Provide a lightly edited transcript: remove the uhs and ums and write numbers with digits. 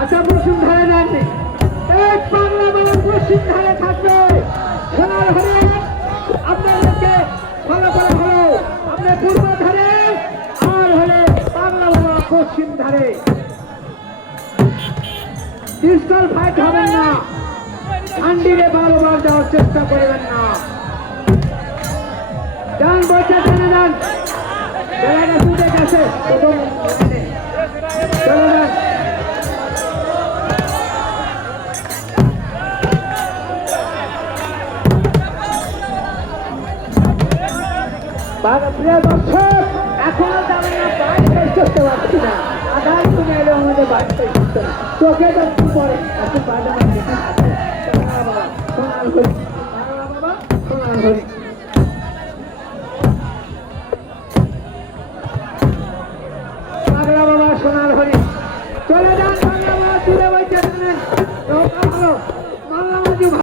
আচ্ছা পশ্চিম ধারে যাননি এই বাংলা বাংলা পশ্চিম ধারে থাকবে সোনার হরিণ আপনাদেরকে ভালো করে হলো আপনার পূর্ব ধারে আর হলে বাংলা বাংলা পশ্চিম ধারে পিস্তল ফাইট হবেন না ঠান্ডিরে বারবার যাওয়ার চেষ্টা করবেন না ডান বইটা টেনে যান জায়গাটা ছুটে গেছে চলে যান প্রিয় দর্শক এখনো যাবেন না বাইরে শেষ করতে পারছি না আধার তুমি এলে আমাদের বাইরে শেষ করতে না চোখে যাচ্ছি পরে এখন বাইরে বাবা সোনার হরি বাবা সোনার হরি বাংলা বাবা সোনার হরি চলে যান বাংলা বাবা দূরে বইতে ভালো